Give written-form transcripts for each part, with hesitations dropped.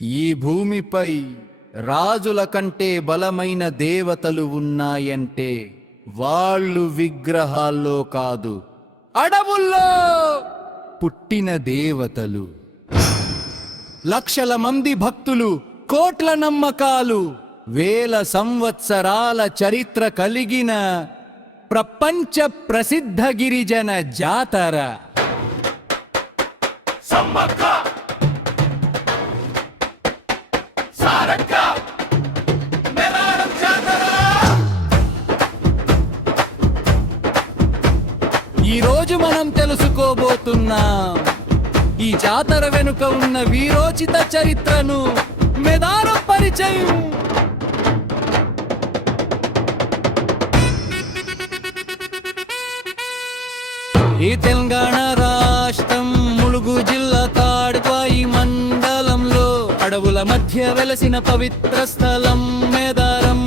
ఈ భూమిపై రాజుల కంటే బలమైన దేవతలు ఉన్నాయంటే వాళ్ళు విగ్రహాల్లో కాదు, అడవుల్లో పుట్టిన దేవతలు. లక్షల మంది భక్తులు, కోట్ల నమ్మకాలు, వేల సంవత్సరాల చరిత్ర కలిగిన ప్రపంచ ప్రసిద్ధ గిరిజన జాతర సమ్మక్క సారక్క మేడారం జాతర. ఈరోజు మనం తెలుసుకోబోతున్నాం ఈ జాతర వెనుక ఉన్న వీరోచిత చరిత్రను. మేడారం పరిచయం. ఈ తెలంగాణ రాష్ట్రం ములుగు జిల్లా తాడ్వాయి మండలంలో అడవుల మధ్య వెలసిన పవిత్ర స్థలం మేడారం.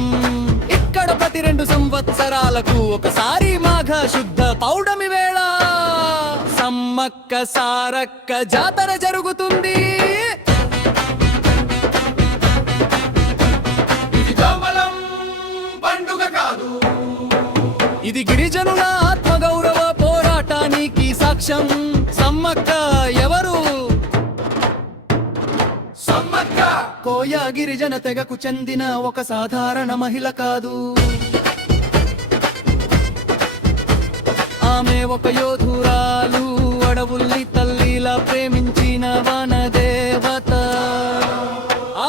ఇక్కడ ప్రతి 2 సంవత్సరాలకు ఒకసారి మాఘ శుద్ధ పౌర్ణమి వేళ సమ్మక్క సారక్క జాతర జరుగుతుంది. ఇది కేవలం పండుగ కాదు, ఇది గిరిజనుల ఆత్మగౌరవ పోరాటానికి సాక్ష్యం. సమ్మక్క ఎవరు? సమ్మక్క కోయ గిరిజన తెగకు చెందిన ఒక సాధారణ మహిళ కాదు. ఆమె ఒక యోధురాలు, అడవుల్ని తల్లిలా ప్రేమించిన వనదేవత.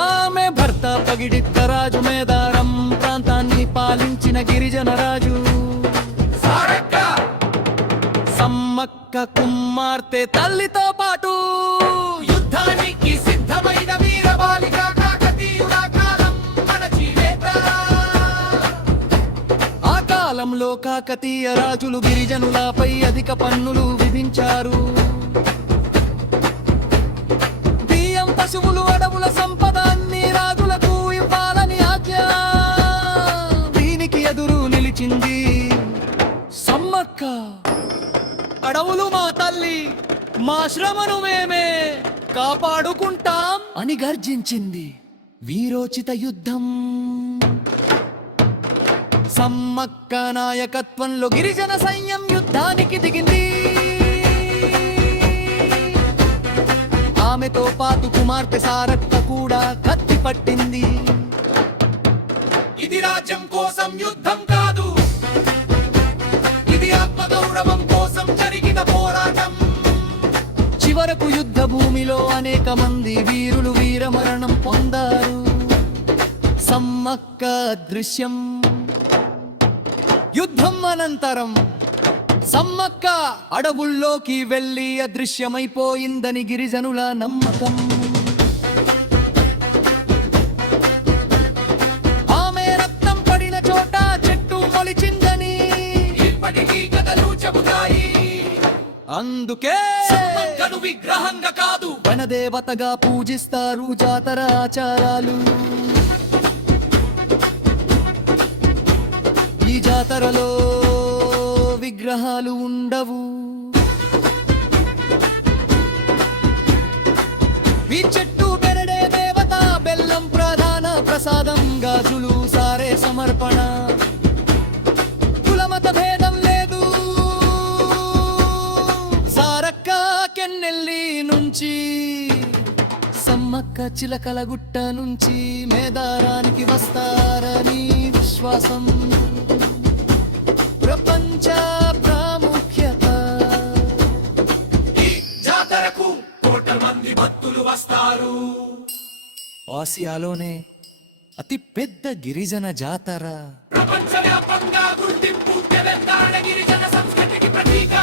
ఆమె భర్త పగిడిద్ద రాజు, మేడారం ప్రాంతాన్ని పాలించిన గిరిజన రాజు. సారక్క సమ్మక్క కుమార్తె, తల్లితో పాటు యుద్ధానికి సిద్ధమైన వీరబాలిక కాకతీయుల కాలం మన జీవేత. ఆ కాలంలో కాకతీయ రాజులు గిరిజనులపై అధిక పన్నులు విధించారు. బియ్యం, పశువులు, అడవుల సంపద అన్ని రాజులకు ఇవ్వాలని ఆజ్ఞ. దీనికి ఎదురు నిలిచింది సమ్మక్క. అడవులు మా తల్లి, మా శ్రమను మేమే కాపాడుకుంటాం అని గర్జించింది. వీరోచిత యుద్ధం. సమ్మక్క నాయకత్వంలో గిరిజన సైన్యం యుద్ధానికి దిగింది. ఆమెతో పాటు కుమార్తె సారక్క కూడా కత్తి పట్టింది. ఇది రాజ్యం కోసం యుద్ధం కాదు, ఇది ఆత్మగౌరవం కోసం జరిగిన పోరాటం. చివరకు యుద్ధ భూమిలో అనేక మంది వీరులు వీరమరణం పొందారు. సమ్మక్క దృశ్యం. యుద్ధం అనంతరం సమ్మక్క అడవుల్లోకి వెళ్లి అదృశ్యమైపోయిందని గిరిజనుల నమ్మకం. ఆమె రక్తం పడిన చోట చెట్టు మొలిచిందని ఇప్పటికీ కథలు చెబుతాయి. అందుకే సమ్మక్కను విగ్రహంగా కాదు, వనదేవతగా పూజిస్తారు. జాతర ఆచారాలు. ఈ జాతరలో విగ్రహాలు ఉండవు. ఈ చెట్టు బెరడే దేవత, బెల్లం ప్రధాన ప్రసాదం, గాజులు సారే సమర్పణ. కులమత భేదం లేదు. సారక్క కెన్నెల్లి నుంచి, సమ్మక్క చిలకల గుట్ట నుంచి మేడారానికి వస్తారని విశ్వాసం. ప్రపంచ ప్రాముఖ్యత. ఈ జాతరకు కోట్ల మంది భక్తులు వస్తారు. ఆసియాలోనే అతి పెద్ద గిరిజన జాతర. ప్రపంచవ్యాప్తంగా గుర్తింపు తెలంగాణ గిరిజన సంస్కృతికి ప్రతీక.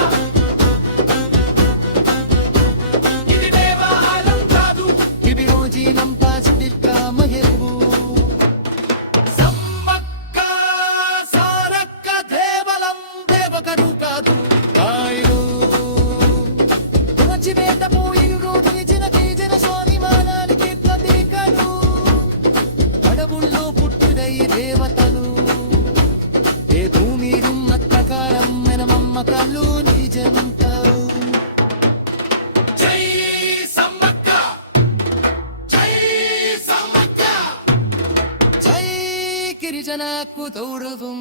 ఇది దేవాలయం కాదు, ఇవి రోజీ నంపా సిద్ధికా మహిరువు. సమ్మక్క సారక్క దేవలం దేవకరు కాదు, కాయలు. జీవేత పోయిరు నిలిచిన గిరిజన స్వాభిమానానికి ప్రతీకలు. అడవుల్లో పుట్టుదై దేవతలు. ఏ భూమి రున్న ప్రకారం మన గిరిజన హక్కు గౌరవం